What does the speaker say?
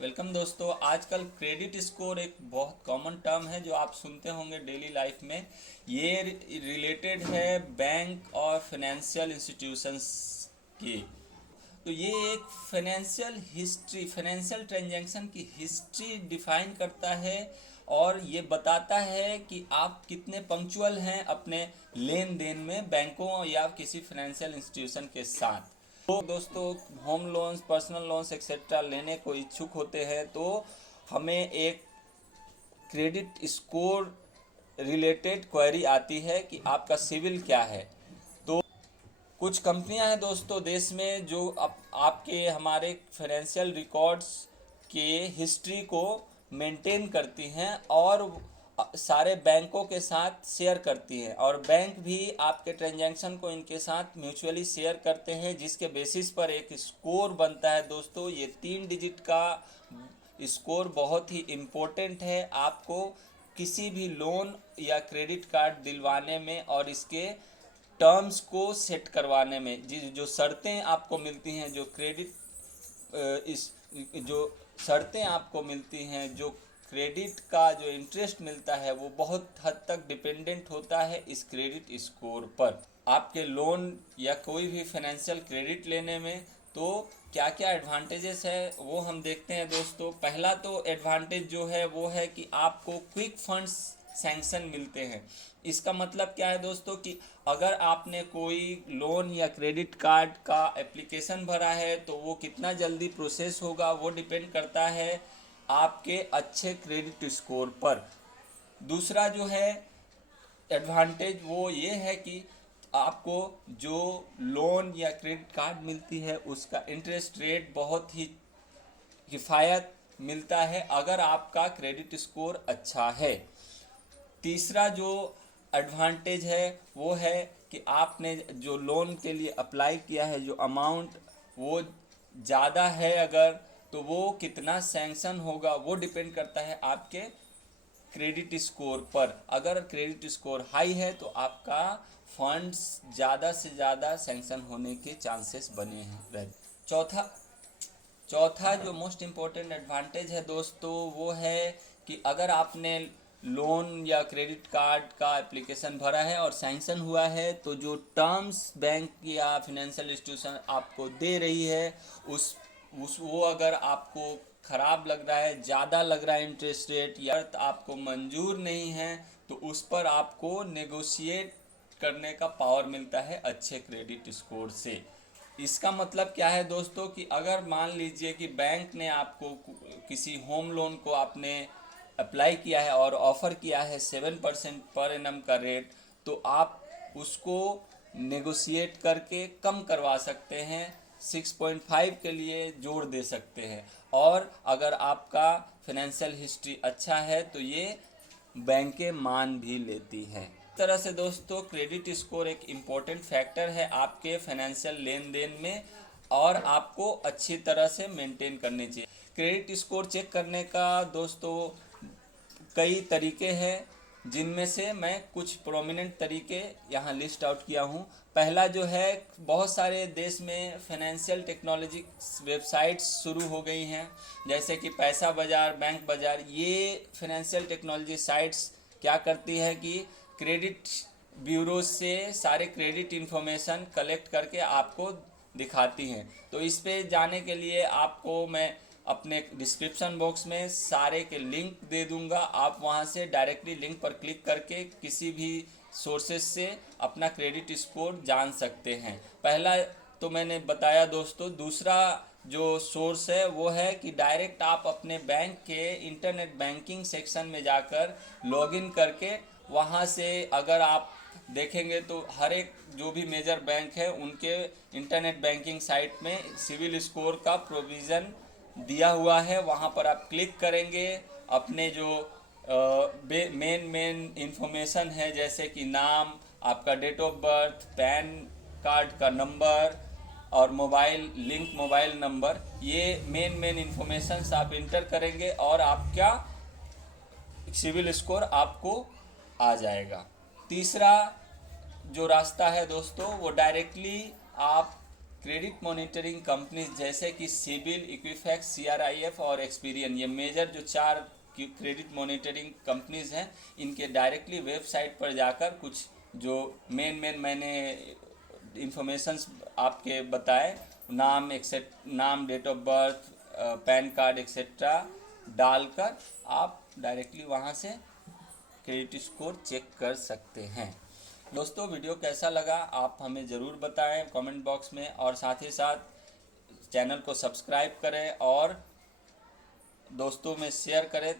Welcome दोस्तों। आजकल credit score एक बहुत कॉमन टर्म है जो आप सुनते होंगे डेली लाइफ में। ये रिलेटेड है बैंक और फाइनेंशियल इंस्टीट्यूशंस की। तो ये एक फाइनेंशियल ट्रांजैक्शन की हिस्ट्री डिफाइन करता है और ये बताता है कि आप कितने पंक्चुअल हैं अपने लेन देन में बैंकों या किसी फाइनेंशियल इंस्टीट्यूशन के साथ। तो दोस्तों, home loans, personal loans etcetera लेने को इच्छुक होते हैं तो हमें एक क्रेडिट स्कोर रिलेटेड क्वेरी आती है कि आपका सिविल क्या है। तो कुछ कंपनियां हैं दोस्तों देश में जो आपके हमारे फाइनेंशियल रिकॉर्ड्स के हिस्ट्री को मेंटेन करती हैं और सारे बैंकों के साथ शेयर करती हैं, और बैंक भी आपके ट्रांजैक्शन को इनके साथ म्यूचुअली शेयर करते हैं, जिसके बेसिस पर एक स्कोर बनता है। दोस्तों, ये 3 डिजिट का स्कोर बहुत ही इम्पोर्टेंट है आपको किसी भी लोन या क्रेडिट कार्ड दिलवाने में और इसके टर्म्स को सेट करवाने में। जो शर्तें आपको मिलती हैं, जो इस जो शर्तें आपको मिलती हैं, जो क्रेडिट का जो इंटरेस्ट मिलता है, वो बहुत हद तक डिपेंडेंट होता है इस क्रेडिट स्कोर पर। आपके लोन या कोई भी फाइनेंशियल क्रेडिट लेने में तो क्या क्या एडवांटेजेस है वो हम देखते हैं दोस्तों। पहला तो एडवांटेज जो है वो है कि आपको क्विक फंड्स सैंक्शन मिलते हैं। इसका मतलब क्या है दोस्तों कि अगर आपने कोई लोन या क्रेडिट कार्ड का एप्लीकेशन भरा है तो वो कितना जल्दी प्रोसेस होगा वो डिपेंड करता है आपके अच्छे क्रेडिट स्कोर पर। दूसरा जो है एडवांटेज वो ये है कि आपको जो लोन या क्रेडिट कार्ड मिलती है उसका इंटरेस्ट रेट बहुत ही किफ़ायत मिलता है अगर आपका क्रेडिट स्कोर अच्छा है। तीसरा जो एडवांटेज है वो है कि आपने जो लोन के लिए अप्लाई किया है, जो अमाउंट वो ज़्यादा है अगर, तो वो कितना सैंक्शन होगा वो डिपेंड करता है आपके क्रेडिट स्कोर पर। अगर क्रेडिट स्कोर हाई है तो आपका फंड्स ज़्यादा से ज़्यादा सैंक्शन होने के चांसेस बने हैं। चौथा चौथा जो मोस्ट इम्पोर्टेंट एडवांटेज है दोस्तों वो है कि अगर आपने लोन या क्रेडिट कार्ड का एप्लीकेशन भरा है और सैंक्शन हुआ है तो जो टर्म्स बैंक या फिनेंशियल इंस्टीट्यूशन आपको दे रही है उस वो अगर आपको ख़राब लग रहा है, ज़्यादा लग रहा है इंटरेस्ट रेट, या आपको मंजूर नहीं है, तो उस पर आपको नेगोशिएट करने का पावर मिलता है अच्छे क्रेडिट स्कोर से। इसका मतलब क्या है दोस्तों कि अगर मान लीजिए कि बैंक ने आपको किसी होम लोन को आपने अप्लाई किया है और ऑफ़र किया है 7% पर एनम का रेट, तो आप उसको नेगोशिएट करके कम करवा सकते हैं, 6.5 के लिए जोड़ दे सकते हैं। और अगर आपका फाइनेंशियल हिस्ट्री अच्छा है तो ये बैंकें मान भी लेती हैं। इस तरह से दोस्तों क्रेडिट स्कोर एक इम्पोर्टेंट फैक्टर है आपके फाइनेंशियल लेन देन में और आपको अच्छी तरह से मेंटेन करनी चाहिए। क्रेडिट स्कोर चेक करने का दोस्तों कई तरीके हैं, जिनमें से मैं कुछ प्रोमिनेंट तरीके यहाँ लिस्ट आउट किया हूँ। पहला जो है, बहुत सारे देश में फाइनेंशियल टेक्नोलॉजी वेबसाइट्स शुरू हो गई हैं, जैसे कि पैसा बाज़ार, बैंक बाज़ार। ये फाइनेंशियल टेक्नोलॉजी साइट्स क्या करती है कि क्रेडिट ब्यूरो से सारे क्रेडिट इन्फॉर्मेशन कलेक्ट करके आपको दिखाती हैं। तो इस पे जाने के लिए आपको मैं अपने डिस्क्रिप्शन बॉक्स में सारे के लिंक दे दूंगा। आप वहां से डायरेक्टली लिंक पर क्लिक करके किसी भी सोर्सेज से अपना क्रेडिट स्कोर जान सकते हैं। पहला तो मैंने बताया दोस्तों। दूसरा जो सोर्स है वो है कि डायरेक्ट आप अपने बैंक के इंटरनेट बैंकिंग सेक्शन में जाकर लॉगिन करके वहां से अगर आप देखेंगे तो हर एक जो भी मेजर बैंक है उनके इंटरनेट बैंकिंग साइट में सिविल स्कोर का प्रोविज़न दिया हुआ है। वहाँ पर आप क्लिक करेंगे, अपने जो मेन इंफॉर्मेशन है जैसे कि नाम, आपका date of birth, PAN card का नंबर और मोबाइल नंबर, ये मेन इंफॉर्मेशन आप इंटर करेंगे और आपका सिविल स्कोर आपको आ जाएगा। तीसरा जो रास्ता है दोस्तों वो डायरेक्टली आप क्रेडिट मॉनिटरिंग कंपनीज जैसे कि सिबिल, इक्विफैक्स, सीआरआईएफ और एक्सपीरियन, ये मेजर जो 4 क्रेडिट मॉनिटरिंग कंपनीज हैं, इनके डायरेक्टली वेबसाइट पर जाकर कुछ जो मेन मैंने इंफॉर्मेशंस आपके बताए, नाम, date of birth, PAN card etcetera डालकर आप डायरेक्टली वहाँ से क्रेडिट स्कोर चेक कर सकते हैं। दोस्तों, वीडियो कैसा लगा आप हमें ज़रूर बताएं कमेंट बॉक्स में, और साथ ही साथ चैनल को सब्सक्राइब करें और दोस्तों में शेयर करें